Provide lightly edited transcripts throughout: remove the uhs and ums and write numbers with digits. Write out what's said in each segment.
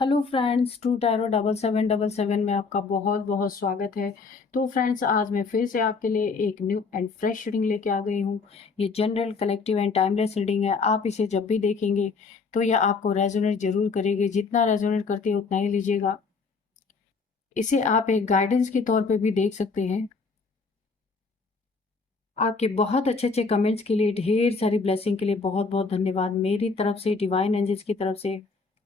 Hello friends, to tarot 7777 में आपका बहुत बहुत स्वागत है। तो फ्रेंड्स, आज मैं फिर से आपके लिए एक न्यू एंड फ्रेश रीडिंग लेके आ गई हूँ। ये general, collective and timeless reading है। आप इसे जब भी देखेंगे तो यह आपको रेजोनेट जरूर करेगी। जितना रेजोनेट करती है उतना ही लीजिएगा। इसे आप एक गाइडेंस के तौर पे भी देख सकते हैं। आपके बहुत अच्छे अच्छे कमेंट्स के लिए, ढेर सारी ब्लेसिंग के लिए बहुत बहुत धन्यवाद। मेरी तरफ से, डिवाइन एंजल्स की तरफ से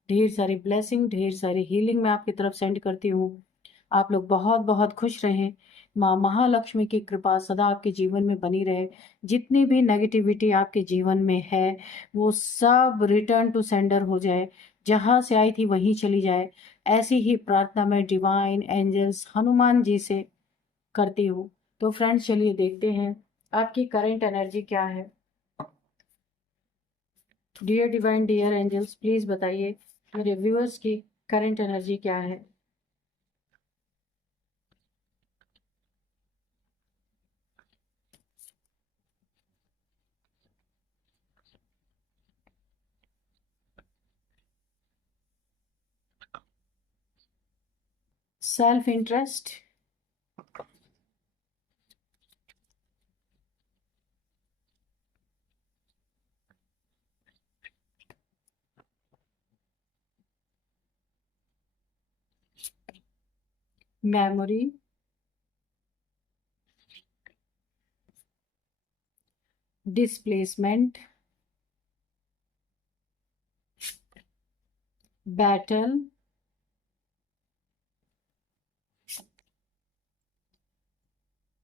ढेर सारी ब्लेसिंग, ढेर सारी हीलिंग मैं आपकी तरफ सेंड करती हूँ। आप लोग बहुत बहुत खुश रहें। माँ महालक्ष्मी की कृपा सदा आपके जीवन में बनी रहे। जितनी भी नेगेटिविटी आपके जीवन में है वो सब रिटर्न टू सेंडर हो जाए। जहाँ से आई थी वहीं चली जाए। ऐसी ही प्रार्थना मैं डिवाइन एंजल्स हनुमान जी से करती हूँ। तो फ्रेंड्स, चलिए देखते हैं आपकी करंट एनर्जी क्या है। Dear divine, dear angels, please बताइए मेरे व्यूअर्स की करंट एनर्जी क्या है। Self interest, memory, displacement, battle,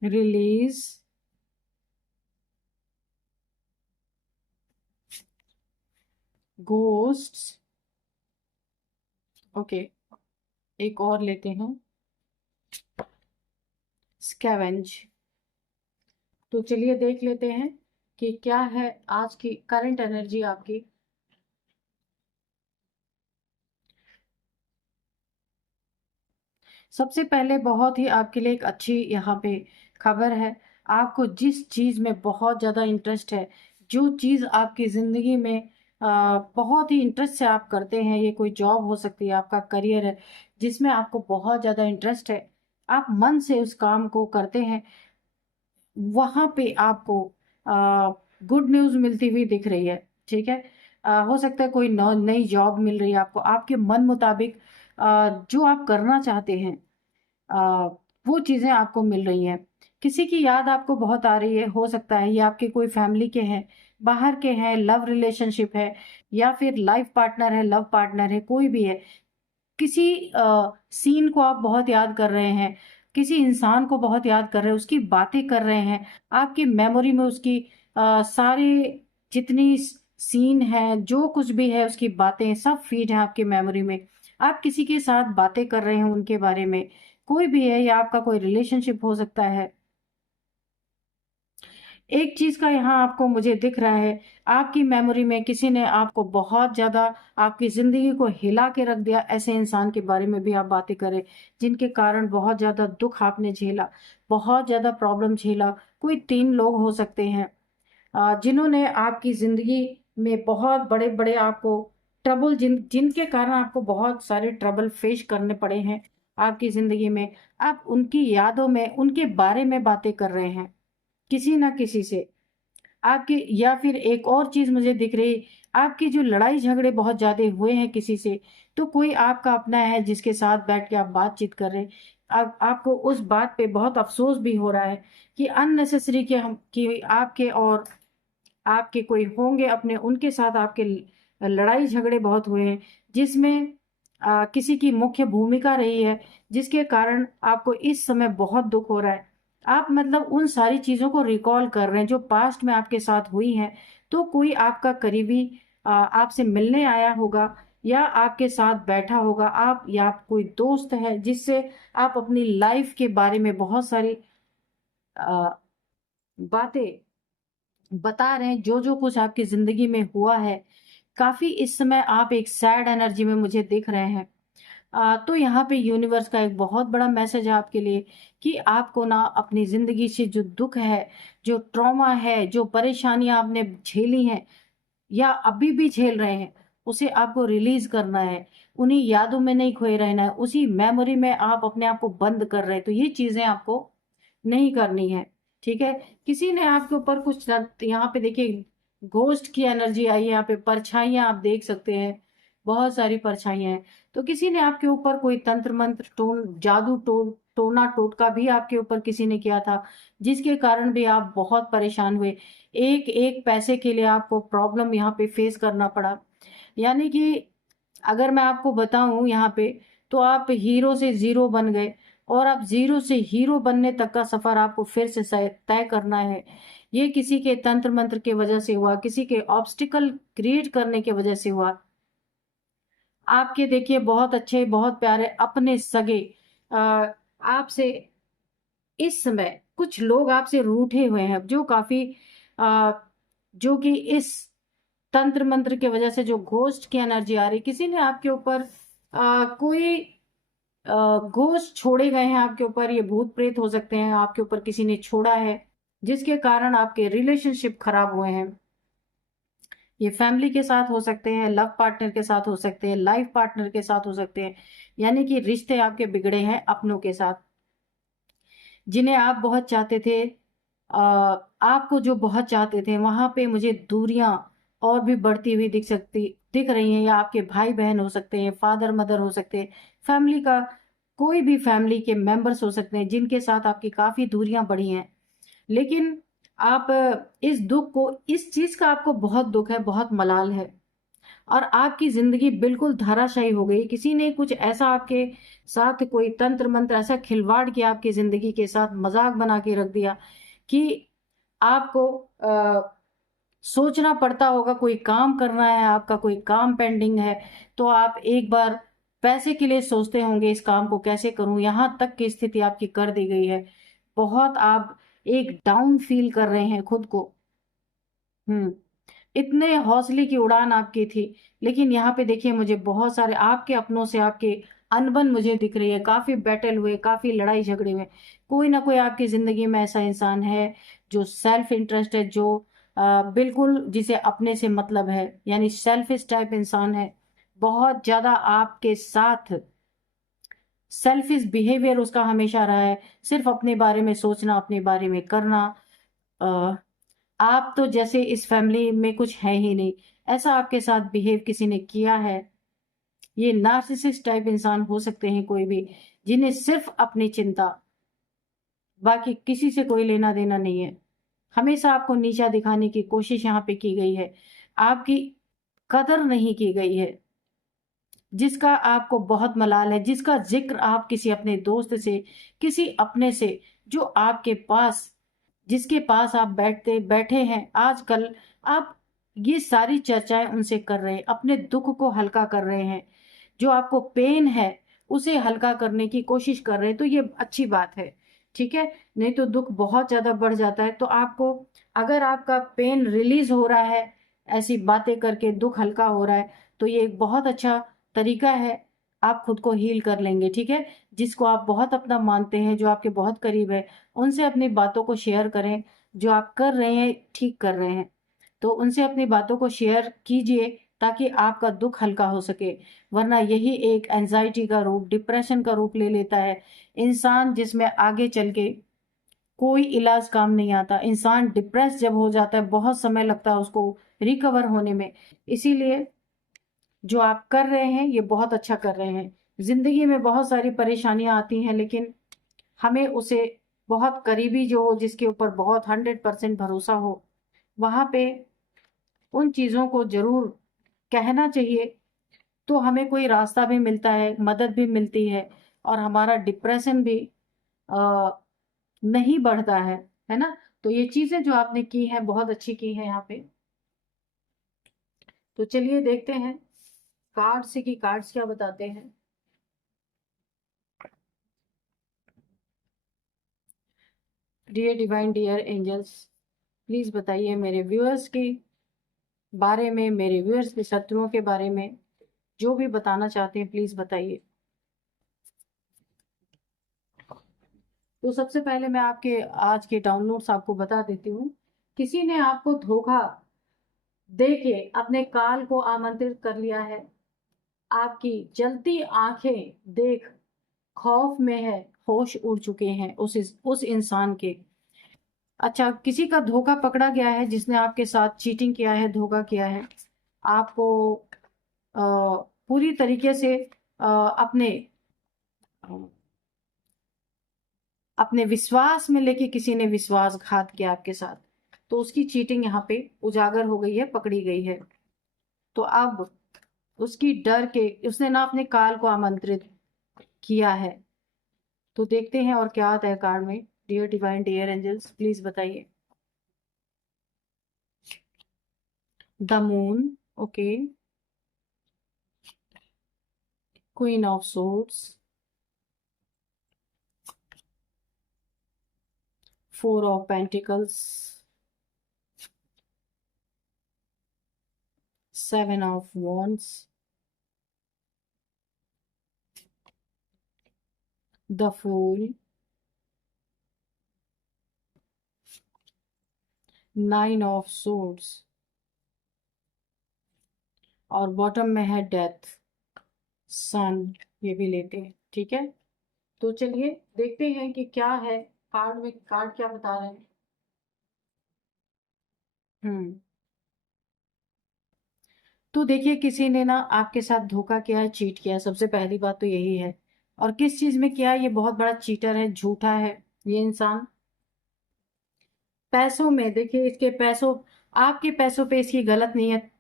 release, ghosts. Okay, एक और लेते हैं, स्कैवेंज। तो चलिए देख लेते हैं कि क्या है आज की करंट एनर्जी आपकी। सबसे पहले बहुत ही आपके लिए एक अच्छी यहाँ पे खबर है। आपको जिस चीज़ में बहुत ज़्यादा इंटरेस्ट है, जो चीज़ आपकी ज़िंदगी में बहुत ही इंटरेस्ट से आप करते हैं, ये कोई जॉब हो सकती है, आपका करियर है जिसमें आपको बहुत ज़्यादा इंटरेस्ट है, आप मन से उस काम को करते हैं, वहाँ पे आपको गुड न्यूज़ मिलती हुई दिख रही है। ठीक है। हो सकता है कोई नई जॉब मिल रही है आपको, आपके मन मुताबिक जो आप करना चाहते हैं आ, वो चीज़ें आपको मिल रही हैं। किसी की याद आपको बहुत आ रही है, हो सकता है ये आपके कोई फैमिली के हैं, बाहर के हैं, लव रिलेशनशिप है, या फिर लाइफ पार्टनर है, लव पार्टनर है, कोई भी है। किसी सीन को आप बहुत याद कर रहे हैं, किसी इंसान को बहुत याद कर रहे हैं, उसकी बातें कर रहे हैं। आपकी मेमोरी में उसकी सारे जितनी सीन है, जो कुछ भी है, उसकी बातें सब फीड है आपकी मेमोरी में। आप किसी के साथ बातें कर रहे हैं उनके बारे में, कोई भी है, या आपका कोई रिलेशनशिप हो सकता है। एक चीज का यहाँ आपको मुझे दिख रहा है, आपकी मेमोरी में किसी ने आपको बहुत ज्यादा आपकी जिंदगी को हिला के रख दिया। ऐसे इंसान के बारे में भी आप बातें करें जिनके कारण बहुत ज्यादा दुख आपने झेला, बहुत ज्यादा प्रॉब्लम झेला। कोई 3 लोग हो सकते हैं जिन्होंने आपकी जिंदगी में बहुत बड़े बड़े आपको ट्रबल, जिनके कारण आपको बहुत सारे ट्रबल फेस करने पड़े हैं आपकी जिंदगी में। आप उनकी यादों में, उनके बारे में बातें कर रहे हैं किसी ना किसी से आपकी। या फिर एक और चीज मुझे दिख रही, आपकी जो लड़ाई झगड़े बहुत ज्यादा हुए हैं किसी से, तो कोई आपका अपना है जिसके साथ बैठ के आप बातचीत कर रहे हैं। आपको उस बात पे बहुत अफसोस भी हो रहा है कि अननेसेसरी के हम कि आपके और आपके कोई होंगे अपने, उनके साथ आपके लड़ाई झगड़े बहुत हुए हैं, जिसमें किसी की मुख्य भूमिका रही है, जिसके कारण आपको इस समय बहुत दुख हो रहा है। आप मतलब उन सारी चीजों को रिकॉल कर रहे हैं जो पास्ट में आपके साथ हुई हैं। तो कोई आपका करीबी आपसे मिलने आया होगा, या आपके साथ बैठा होगा, आप या कोई दोस्त है जिससे आप अपनी लाइफ के बारे में बहुत सारी आ, बातें बता रहे हैं, जो जो कुछ आपकी जिंदगी में हुआ है। काफी इस समय आप एक सैड एनर्जी में मुझे दिख रहे हैं। तो यहाँ पे यूनिवर्स का एक बहुत बड़ा मैसेज है आपके लिए कि आपको ना अपनी जिंदगी से जो दुख है, जो ट्रॉमा है, जो परेशानियां आपने झेली हैं या अभी भी झेल रहे हैं, उसे आपको रिलीज करना है, उन्हीं यादों में नहीं खोए रहना है, उसी मेमोरी में आप अपने आप को बंद कर रहे हैं, तो ये चीजें आपको नहीं करनी है। ठीक है, किसी ने आपके ऊपर कुछ यहाँ पे देखिए घोस्ट की एनर्जी आई है, यहाँ पे परछाइयां आप देख सकते हैं, बहुत सारी परछाइयां हैं। तो किसी ने आपके ऊपर कोई तंत्र मंत्र जादू टोना टोटका भी आपके ऊपर किसी ने किया था, जिसके कारण भी आप बहुत परेशान हुए, एक एक पैसे के लिए आपको प्रॉब्लम यहाँ पे फेस करना पड़ा। यानी कि अगर मैं आपको बताऊं यहाँ पे, तो आप हीरो से जीरो बन गए, और आप जीरो से हीरो बनने तक का सफर आपको फिर से तय करना है। ये किसी के तंत्र मंत्र की वजह से हुआ, किसी के ऑब्स्टिकल क्रिएट करने की वजह से हुआ। आपके देखिए बहुत अच्छे बहुत प्यारे अपने सगे आपसे इस समय कुछ लोग आपसे रूठे हुए हैं, जो काफी आ, जो कि इस तंत्र मंत्र की वजह से जो घोस्ट की एनर्जी आ रही, किसी ने आपके ऊपर कोई घोस्ट छोड़े गए हैं आपके ऊपर, ये भूत प्रेत हो सकते हैं, आपके ऊपर किसी ने छोड़ा है, जिसके कारण आपके रिलेशनशिप खराब हुए हैं। ये फैमिली के साथ हो सकते हैं, लव पार्टनर के साथ हो सकते हैं, लाइफ पार्टनर के साथ हो सकते हैं, यानी कि रिश्ते आपके बिगड़े हैं अपनों के साथ, जिन्हें आप बहुत चाहते थे। आपको जो बहुत चाहते थे, वहां पे मुझे दूरियां और भी बढ़ती हुई दिख रही हैं, या आपके भाई बहन हो सकते हैं, फादर मदर हो सकते हैं, फैमिली का कोई भी फैमिली के मेंबर्स हो सकते हैं, जिनके साथ आपकी काफी दूरियां बढ़ी हैं। लेकिन आप इस दुख को, इस चीज का आपको बहुत दुख है, बहुत मलाल है, और आपकी जिंदगी बिल्कुल धराशायी हो गई। किसी ने कुछ ऐसा आपके साथ कोई तंत्र मंत्र ऐसा खिलवाड़ किया आपकी जिंदगी के साथ, मजाक बना के रख दिया कि आपको सोचना पड़ता होगा, कोई काम करना है, आपका कोई काम पेंडिंग है, तो आप एक बार पैसे के लिए सोचते होंगे इस काम को कैसे करूं, यहां तक की स्थिति आपकी कर दी गई है। बहुत आप एक डाउन फील कर रहे हैं खुद को। हम्म, इतने हौसले की उड़ान आपकी थी, लेकिन यहाँ पे देखिए मुझे बहुत सारे आपके अपनों से आपके अनबन मुझे दिख रही है, काफी बैटल हुए, काफी लड़ाई झगड़े हुए। कोई ना कोई आपकी जिंदगी में ऐसा इंसान है जो सेल्फ इंटरेस्ट है, जो बिल्कुल जिसे अपने से मतलब है, यानी सेल्फिश टाइप इंसान है, बहुत ज्यादा आपके साथ सेल्फिश बिहेवियर उसका हमेशा रहा है, सिर्फ अपने बारे में सोचना, अपने बारे में करना। आप तो जैसे इस फैमिली में कुछ है ही नहीं, ऐसा आपके साथ बिहेव किसी ने किया है। ये नार्सिसिस्ट टाइप इंसान हो सकते हैं कोई भी, जिन्हें सिर्फ अपनी चिंता, बाकी किसी से कोई लेना देना नहीं है। हमेशा आपको नीचा दिखाने की कोशिश यहाँ पे की गई है, आपकी कदर नहीं की गई है, जिसका आपको बहुत मलाल है, जिसका जिक्र आप किसी अपने दोस्त से, किसी अपने से, जो आपके पास, जिसके पास आप बैठे हैं आजकल, आप ये सारी चर्चाएं उनसे कर रहे हैं, अपने दुख को हल्का कर रहे हैं, जो आपको पेन है उसे हल्का करने की कोशिश कर रहे हैं, तो ये अच्छी बात है। ठीक है, नहीं तो दुख बहुत ज्यादा बढ़ जाता है। तो आपको, अगर आपका पेन रिलीज हो रहा है ऐसी बातें करके, दुख हल्का हो रहा है, तो ये एक बहुत अच्छा तरीका है, आप खुद को हील कर लेंगे। ठीक है, जिसको आप बहुत अपना मानते हैं, जो आपके बहुत करीब है, उनसे अपनी बातों को शेयर करें। जो आप कर रहे हैं ठीक कर रहे हैं, तो उनसे अपनी बातों को शेयर कीजिए, ताकि आपका दुख हल्का हो सके। वरना यही एक एंजाइटी का रूप, डिप्रेशन का रूप ले लेता है इंसान, जिसमें आगे चल के कोई इलाज काम नहीं आता। इंसान डिप्रेस जब हो जाता है, बहुत समय लगता है उसको रिकवर होने में। इसीलिए जो आप कर रहे हैं ये बहुत अच्छा कर रहे हैं। जिंदगी में बहुत सारी परेशानियां आती हैं, लेकिन हमें उसे, बहुत करीबी जो हो, जिसके ऊपर बहुत 100% भरोसा हो, वहां पे उन चीजों को जरूर कहना चाहिए, तो हमें कोई रास्ता भी मिलता है, मदद भी मिलती है, और हमारा डिप्रेशन भी आ, नहीं बढ़ता है ना। तो ये चीजें जो आपने की हैं बहुत अच्छी की हैं यहाँ पे। तो चलिए देखते हैं कार्ड से कि कार्ड्स क्या बताते हैं। Dear divine, dear angels, please बताइए मेरे व्यूअर्स के बारे में, मेरे व्यूअर्स के शत्रुओं के बारे में, जो भी बताना चाहते हैं प्लीज बताइए। तो सबसे पहले मैं आपके आज के डाउनलोड्स आपको बता देती हूँ। किसी ने आपको धोखा देखिए अपने काल को आमंत्रित कर लिया है, आपकी जलती आंखें देख खौफ में है, होश उड़ चुके हैं उस इंसान के। अच्छा, किसी का धोखा पकड़ा गया है, जिसने आपके साथ चीटिंग किया है, धोखा किया है आपको, पूरी तरीके से अपने अपने विश्वास में लेके किसी ने विश्वासघात किया आपके साथ, तो उसकी चीटिंग यहाँ पे उजागर हो गई है, पकड़ी गई है। तो अब उसकी डर के उसने ना अपने काल को आमंत्रित किया है। तो देखते हैं और क्या आता है कार्ड में। Dear divine, dear angels, please बताइए। The moon, okay, queen of swords, four of pentacles, seven of wands, the fool, nine of swords, और बॉटम में है डेथ, सन। ये भी लेते हैं, ठीक है। तो चलिए देखते हैं कि क्या है कार्ड में, कार्ड क्या बता रहे हैं। हम्म तो देखिए, किसी ने ना आपके साथ धोखा किया है, चीट किया है, सबसे पहली बात तो यही है। और किस चीज में किया है, ये बहुत बड़ा चीटर है, झूठा है ये इंसान। पैसों में देखिए, इसके पैसों, आपके पैसों पे इसकी गलत नीयत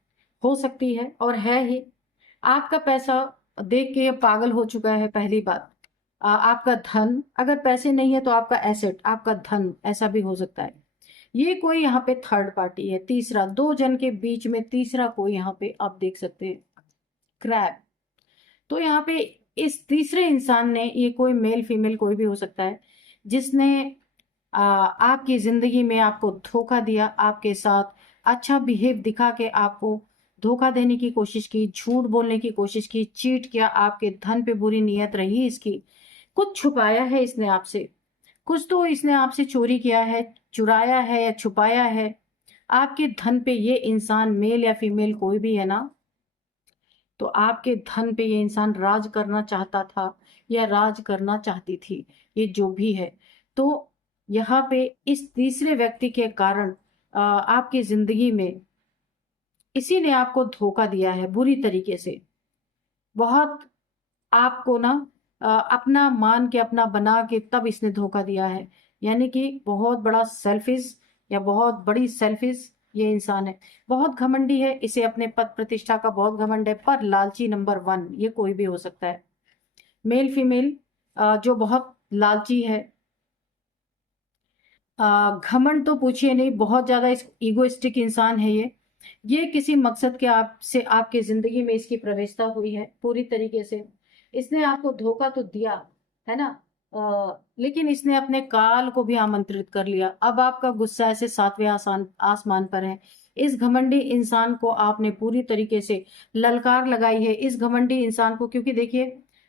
हो सकती है और है ही। आपका पैसा देख के ये पागल हो चुका है, पहली बात। आपका धन, अगर पैसे नहीं है तो आपका एसेट, आपका धन, ऐसा भी हो सकता है। ये कोई यहाँ पे थर्ड पार्टी है, तीसरा, दो जन के बीच में तीसरा कोई यहाँ पे आप देख सकते हैं, क्रैब। तो यहाँ पे इस तीसरे इंसान ने, ये कोई मेल फीमेल कोई भी हो सकता है, जिसने आपकी जिंदगी में आपको धोखा दिया, आपके साथ अच्छा बिहेव दिखा के आपको धोखा देने की कोशिश की, झूठ बोलने की कोशिश की, चीट किया, आपके धन पे बुरी नीयत रही इसकी। कुछ छुपाया है इसने आपसे, कुछ तो इसने आपसे चोरी किया है, चुराया है या छुपाया है आपके धन पे। ये इंसान मेल या फीमेल कोई भी है ना, तो आपके धन पे ये इंसान राज करना चाहता था या राज करना चाहती थी, ये जो भी है। तो यहाँ पे इस तीसरे व्यक्ति के कारण आपकी जिंदगी में इसी ने आपको धोखा दिया है बुरी तरीके से। बहुत आपको ना अपना मान के, अपना बना के तब इसने धोखा दिया है। यानी कि बहुत बड़ा सेल्फिश या बहुत बड़ी सेल्फिश ये इंसान है। बहुत घमंडी है, इसे अपने पद प्रतिष्ठा का बहुत घमंड है, पर लालची नंबर वन। ये कोई भी हो सकता है, मेल फीमेल, जो बहुत लालची है। घमंड तो पूछिए नहीं, बहुत ज्यादा इस इगोइस्टिक इंसान है ये किसी मकसद के आपसे आपके जिंदगी में इसकी प्रवेशता हुई है पूरी तरीके से। इसने आपको धोखा तो दिया है ना, लेकिन इसने अपने काल को भी आमंत्रित कर लिया। अब आपका गुस्सा ऐसे सातवें आसमान पर है। इस घमंडी इंसान को आपने पूरी तरीके से ललकार लगाई है, इस घमंडी इंसान को। क्योंकि देखिए,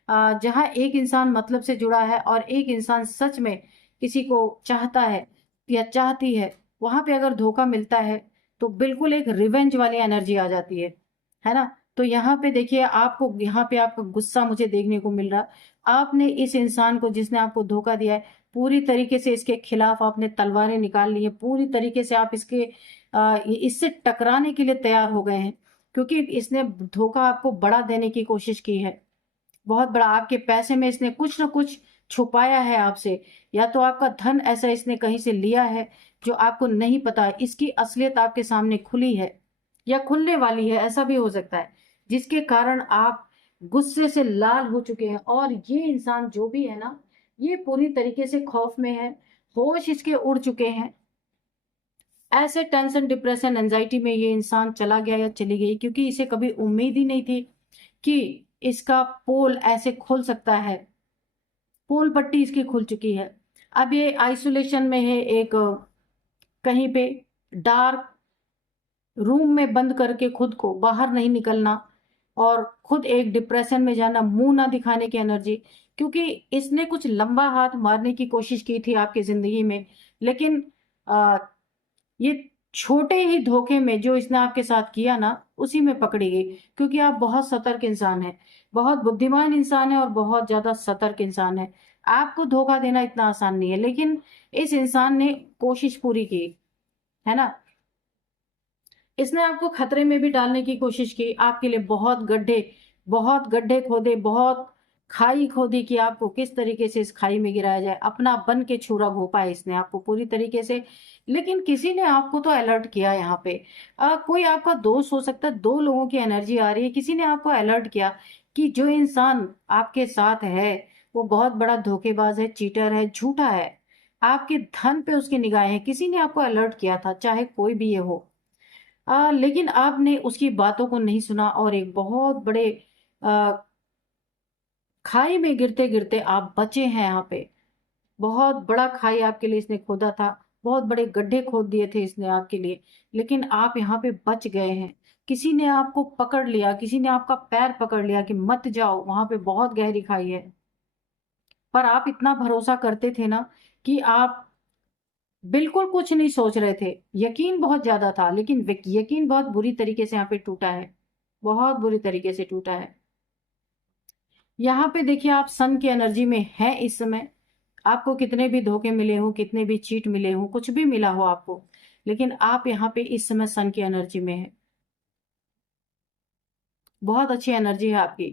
जहां एक इंसान मतलब से जुड़ा है और एक इंसान सच में किसी को चाहता है या चाहती है, वहां पे अगर धोखा मिलता है तो बिल्कुल एक रिवेंज वाली एनर्जी आ जाती है ना। तो यहाँ पे देखिए, आपको यहाँ पे आपका गुस्सा मुझे देखने को मिल रहा। आपने इस इंसान को, जिसने आपको धोखा दिया है, पूरी तरीके से इसके खिलाफ आपने तलवारें निकाल ली है, पूरी तरीके से आप इससे टकराने के लिए तैयार हो गए हैं। क्योंकि इसने धोखा आपको बड़ा देने की कोशिश की है, बहुत बड़ा। आपके पैसे में इसने कुछ ना कुछ छुपाया है आपसे, या तो आपका धन ऐसा इसने कहीं से लिया है जो आपको नहीं पता है। इसकी असलियत आपके सामने खुली है या खुलने वाली है, ऐसा भी हो सकता है, जिसके कारण आप गुस्से से लाल हो चुके हैं। और ये इंसान जो भी है ना, ये पूरी तरीके से खौफ में है, होश इसके उड़ चुके हैं। ऐसे टेंशन, डिप्रेशन, एंजाइटी में ये इंसान चला गया या चली गई, क्योंकि इसे कभी उम्मीद ही नहीं थी कि इसका पोल ऐसे खुल सकता है। पोल पट्टी इसकी खुल चुकी है। अब ये आइसोलेशन में है, एक कहीं पे डार्क रूम में बंद करके खुद को बाहर नहीं निकलना, और खुद एक डिप्रेशन में जाना, मुंह ना दिखाने की एनर्जी। क्योंकि इसने कुछ लंबा हाथ मारने की कोशिश की थी आपकी जिंदगी में, लेकिन आ, ये छोटे ही धोखे में जो इसने आपके साथ किया ना, उसी में पकड़ी गई, क्योंकि आप बहुत सतर्क इंसान हैं, बहुत बुद्धिमान इंसान है और बहुत ज़्यादा सतर्क इंसान है। आपको धोखा देना इतना आसान नहीं है, लेकिन इस इंसान ने कोशिश पूरी की, है ना? इसने आपको खतरे में भी डालने की कोशिश की, आपके लिए बहुत गड्ढे खोदे, बहुत खाई खोदी कि आपको किस तरीके से इस खाई में गिराया जाए, अपना बन के छुरा घोंपा है इसने आपको पूरी तरीके से। लेकिन किसी ने आपको तो अलर्ट किया यहाँ पे। कोई आपका दोस्त हो सकता है, 2 लोगों की एनर्जी आ रही है, किसी ने आपको अलर्ट किया कि जो इंसान आपके साथ है, वो बहुत बड़ा धोखेबाज है, चीटर है, झूठा है। आपके धन पे उसकी निगाहें हैं, किसी ने आपको अलर्ट किया था, चाहे कोई भी ये हो। लेकिन आपने उसकी बातों को नहीं सुना और एक बहुत बड़े अ, खाई में गिरते-गिरते आप बचे हैं यहाँ पे। बहुत बड़ा खाई आपके लिए इसने खोदा था, बहुत बड़े गड्ढे खोद दिए थे इसने आपके लिए, लेकिन आप यहाँ पे बच गए हैं। किसी ने आपको पकड़ लिया, किसी ने आपका पैर पकड़ लिया कि मत जाओ, वहाँ पे बहुत गहरी खाई है। पर आप इतना भरोसा करते थे ना कि आप बिल्कुल कुछ नहीं सोच रहे थे। यकीन बहुत ज़्यादा था, लेकिन यकीन बहुत बुरी तरीके से यहाँ पे टूटा है। बहुत बुरी तरीके से टूटा है। यहाँ पे देखिए आप सन की एनर्जी में हैं इस समय। आपको कितने भी धोखे मिले हों, कितने भी चीट मिले हों, कुछ भी मिला हो आपको, लेकिन आप यहाँ पे इस समय सन की एनर्जी में हैं। बहुत अच्छी एनर्जी है आपकी।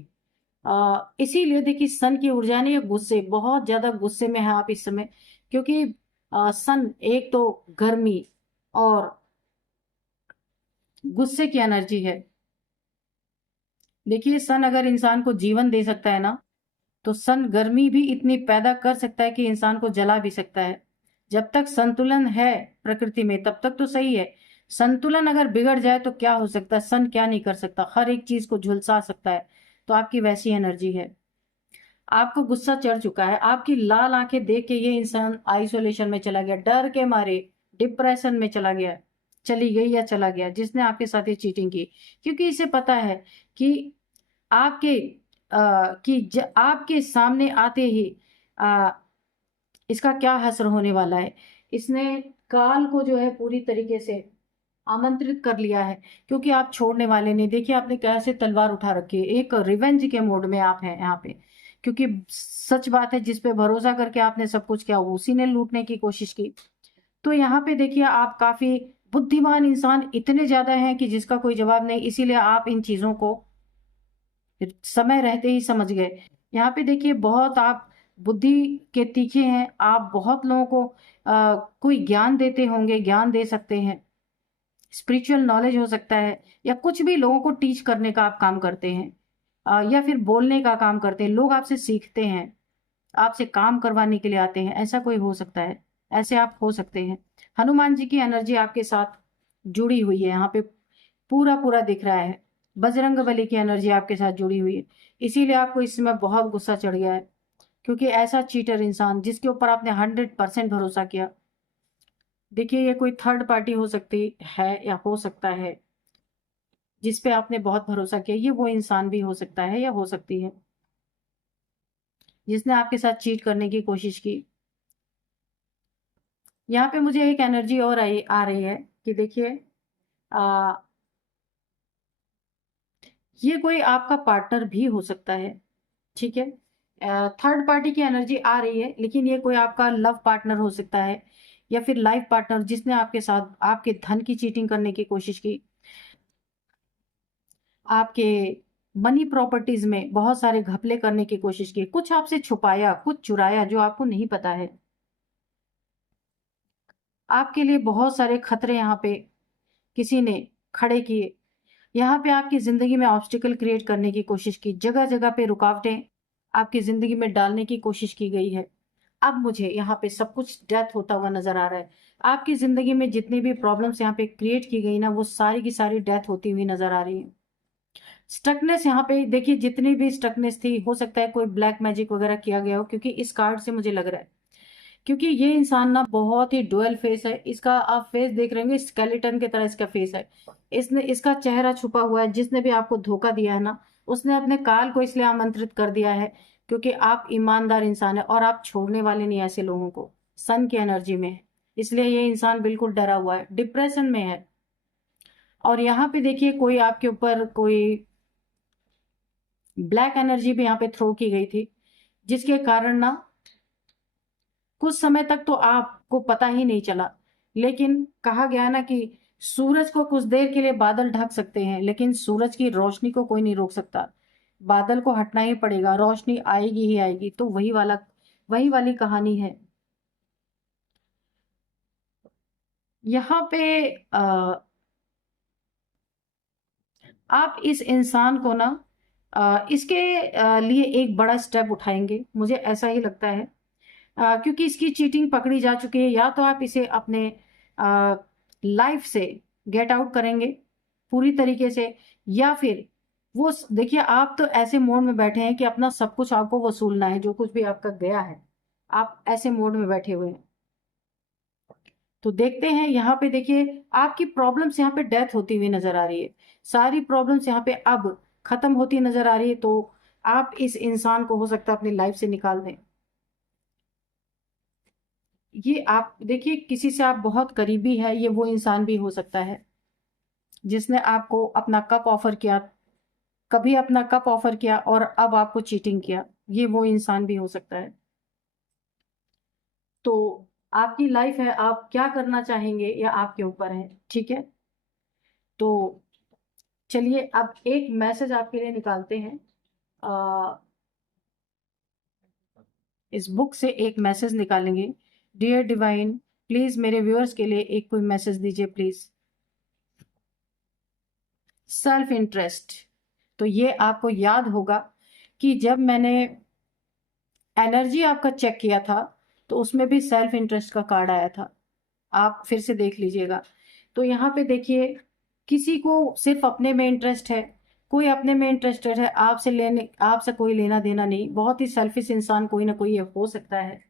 इसीलिए देखिए सन की ऊर्जा ने ये गुस्से, बहुत ज़्यादा गुस्से में है आप इस समय, क्योंकि सन एक तो गर्मी और गुस्से की एनर्जी है। देखिए सन अगर इंसान को जीवन दे सकता है ना, तो सन गर्मी भी इतनी पैदा कर सकता है कि इंसान को जला भी सकता है। जब तक संतुलन है प्रकृति में, तब तक तो सही है। संतुलन अगर बिगड़ जाए तो क्या हो सकता है, सन क्या नहीं कर सकता, हर एक चीज को झुलसा सकता है। तो आपकी वैसी एनर्जी है। आपको गुस्सा चढ़ चुका है, आपकी लाल आंखें देख के ये इंसान आइसोलेशन में चला गया, डर के मारे डिप्रेशन में चला गया, चली गई या चला गया जिसने आपके साथ ये चीटिंग की, क्योंकि इसे पता है कि आपके आपके सामने आते ही आ, इसका क्या हश्र होने वाला है। इसने काल को जो है पूरी तरीके से आमंत्रित कर लिया है, क्योंकि आप छोड़ने वाले नहीं। देखिए आपने कैसे तलवार उठा रखी है, एक रिवेंज के मोड में आप हैं यहाँ पे, क्योंकि सच बात है जिस पे भरोसा करके आपने सब कुछ किया वो उसी ने लूटने की कोशिश की। तो यहाँ पे देखिए आप काफी बुद्धिमान इंसान इतने ज्यादा हैं कि जिसका कोई जवाब नहीं, इसीलिए आप इन चीजों को समय रहते ही समझ गए। यहाँ पे देखिए बहुत आप बुद्धि के तीखे हैं, आप बहुत लोगों को कोई ज्ञान देते होंगे, ज्ञान दे सकते हैं, स्पिरिचुअल नॉलेज हो सकता है, या कुछ भी लोगों को टीच करने का आप काम करते हैं, या फिर बोलने का काम करते हैं। लोग आपसे सीखते हैं, आपसे काम करवाने के लिए आते हैं, ऐसा कोई हो सकता है, ऐसे आप हो सकते हैं। हनुमान जी की एनर्जी आपके साथ जुड़ी हुई है यहाँ पे, पूरा पूरा दिख रहा है। बजरंग बली की एनर्जी आपके साथ जुड़ी हुई है, इसीलिए आपको इस समय बहुत गुस्सा चढ़ गया है, क्योंकि ऐसा चीटर इंसान जिसके ऊपर आपने 100% भरोसा किया। देखिए ये कोई थर्ड पार्टी हो सकती है या हो सकता है जिस पे आपने बहुत भरोसा किया, ये वो इंसान भी हो सकता है या हो सकती है जिसने आपके साथ चीट करने की कोशिश की। यहाँ पे मुझे एक एनर्जी और आ रही है कि देखिए आ, ये कोई आपका पार्टनर भी हो सकता है, ठीक है। थर्ड पार्टी की एनर्जी आ रही है, लेकिन ये कोई आपका लव पार्टनर हो सकता है या फिर लाइफ पार्टनर जिसने आपके साथ आपके धन की चीटिंग करने की कोशिश की, आपके मनी प्रॉपर्टीज में बहुत सारे घपले करने की कोशिश की, कुछ आपसे छुपाया, कुछ चुराया जो आपको नहीं पता है। आपके लिए बहुत सारे खतरे यहाँ पे किसी ने खड़े किए, यहाँ पे आपकी जिंदगी में ऑब्स्टिकल क्रिएट करने की कोशिश की, जगह जगह पे रुकावटें आपकी जिंदगी में डालने की कोशिश की गई है। अब मुझे यहाँ पे सब कुछ डेथ होता हुआ नजर आ रहा है। आपकी जिंदगी में जितनी भी प्रॉब्लम्स यहाँ पे क्रिएट की गई ना, वो सारी की सारी डेथ होती हुई नजर आ रही है। स्टकनेस यहाँ पे देखिए, जितनी भी स्टकनेस थी, हो सकता है कोई ब्लैक मैजिक वगैरह किया गया हो, क्योंकि इस कार्ड से मुझे लग रहा है, क्योंकि ये इंसान ना बहुत ही डुअल फेस है। इसका आप फेस देख रहे होंगे, स्केलेटन की तरह इसका फेस है। इसने इसका चेहरा छुपा हुआ है। जिसने भी आपको धोखा दिया है ना, उसने अपने काल को इसलिए आमंत्रित कर दिया है क्योंकि आप ईमानदार इंसान है और आप छोड़ने वाले नहीं ऐसे लोगों को। सन की एनर्जी में है, इसलिए ये इंसान बिल्कुल डरा हुआ है, डिप्रेशन में है। और यहाँ पे देखिए कोई आपके ऊपर कोई ब्लैक एनर्जी भी यहाँ पे थ्रो की गई थी, जिसके कारण ना कुछ समय तक तो आपको पता ही नहीं चला। लेकिन कहा गया ना कि सूरज को कुछ देर के लिए बादल ढक सकते हैं, लेकिन सूरज की रोशनी को कोई नहीं रोक सकता। बादल को हटना ही पड़ेगा, रोशनी आएगी ही आएगी। तो वही वाली कहानी है। यहाँ पे आप इस इंसान को ना इसके लिए एक बड़ा स्टेप उठाएंगे, मुझे ऐसा ही लगता है। क्योंकि इसकी चीटिंग पकड़ी जा चुकी है। या तो आप इसे अपने लाइफ से गेट आउट करेंगे पूरी तरीके से, या फिर वो देखिए आप तो ऐसे मोड में बैठे हैं कि अपना सब कुछ आपको वसूलना है, जो कुछ भी आपका गया है, आप ऐसे मोड में बैठे हुए हैं। तो देखते हैं यहाँ पे, देखिए आपकी प्रॉब्लम्स यहाँ पे डेथ होती हुई नजर आ रही है। सारी प्रॉब्लम्स यहाँ पे अब खत्म होती नजर आ रही है। तो आप इस इंसान को हो सकता है अपनी लाइफ से निकाल दें। ये आप देखिए किसी से आप बहुत करीबी है, ये वो इंसान भी हो सकता है जिसने आपको अपना कप ऑफर किया, कभी अपना कप ऑफर किया और अब आपको चीटिंग किया। ये वो इंसान भी हो सकता है। तो आपकी लाइफ है, आप क्या करना चाहेंगे या आपके ऊपर है। ठीक है, तो चलिए अब एक मैसेज आपके लिए निकालते हैं। इस बुक से एक मैसेज निकालेंगे। डियर डिवाइन, प्लीज मेरे व्यूअर्स के लिए एक कोई मैसेज दीजिए प्लीज। Self interest. तो ये आपको याद होगा कि जब मैंने एनर्जी आपका चेक किया था तो उसमें भी सेल्फ इंटरेस्ट का कार्ड आया था। आप फिर से देख लीजिएगा। तो यहाँ पे देखिए किसी को सिर्फ अपने में इंटरेस्ट है, कोई अपने में इंटरेस्टेड है, आपसे कोई लेना देना नहीं। बहुत ही सेल्फिश इंसान कोई ना कोई ये हो सकता है,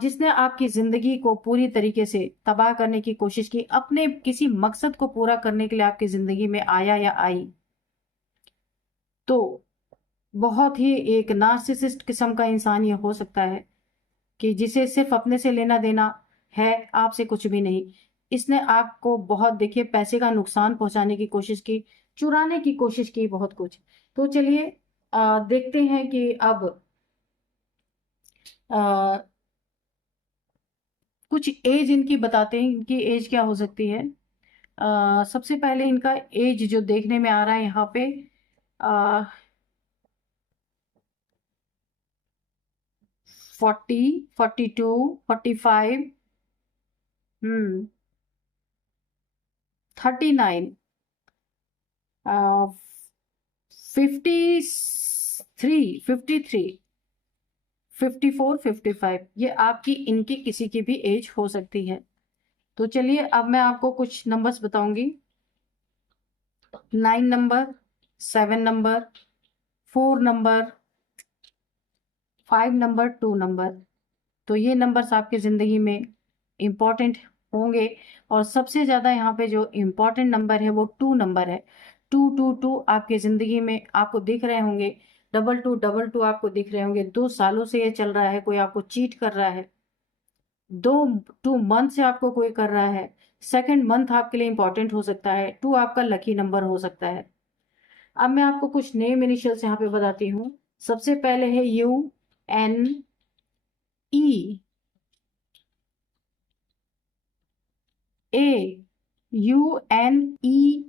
जिसने आपकी जिंदगी को पूरी तरीके से तबाह करने की कोशिश की, अपने किसी मकसद को पूरा करने के लिए आपकी जिंदगी में आया या आई। तो बहुत ही एक नार्सिसिस्ट किस्म का इंसान ये हो सकता है कि जिसे सिर्फ अपने से लेना देना है, आपसे कुछ भी नहीं। इसने आपको बहुत देखिए पैसे का नुकसान पहुंचाने की कोशिश की, चुराने की कोशिश की, बहुत कुछ। तो चलिए देखते हैं कि अब आ, कुछ एज इनकी बताते हैं, इनकी एज क्या हो सकती है। सबसे पहले इनका एज जो देखने में आ रहा है यहाँ पे, 40, 42, 45, 39, 53, 53, 54, 55, ये आपकी इनकी किसी की भी एज हो सकती है। तो चलिए अब मैं आपको कुछ नंबर्स बताऊंगी। 9 number, 7 number, 4 number, 5 number, 2 number. तो ये नंबर्स आपकी जिंदगी में इंपॉर्टेंट होंगे। और सबसे ज्यादा यहाँ पे जो इंपॉर्टेंट नंबर है वो 2 नंबर है। 222 आपकी जिंदगी में आपको दिख रहे होंगे। 2222 आपको दिख रहे होंगे। 2 सालों से ये चल रहा है, कोई आपको चीट कर रहा है। 2 मंथ से आपको कोई कर रहा है। सेकंड मंथ आपके लिए इंपॉर्टेंट हो सकता है। 2 आपका लकी नंबर हो सकता है। अब मैं आपको कुछ नेम इनिशियल्स यहाँ पे बताती हूँ। सबसे पहले है UN, E, A, UNEAMR।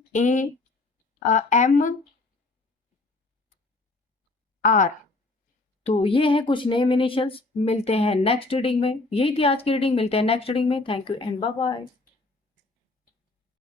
तो ये है कुछ नेम इनिशियल्स। मिलते हैं नेक्स्ट रीडिंग में। यही थी आज की रीडिंग, मिलते हैं नेक्स्ट रीडिंग में। Thank you and bye bye.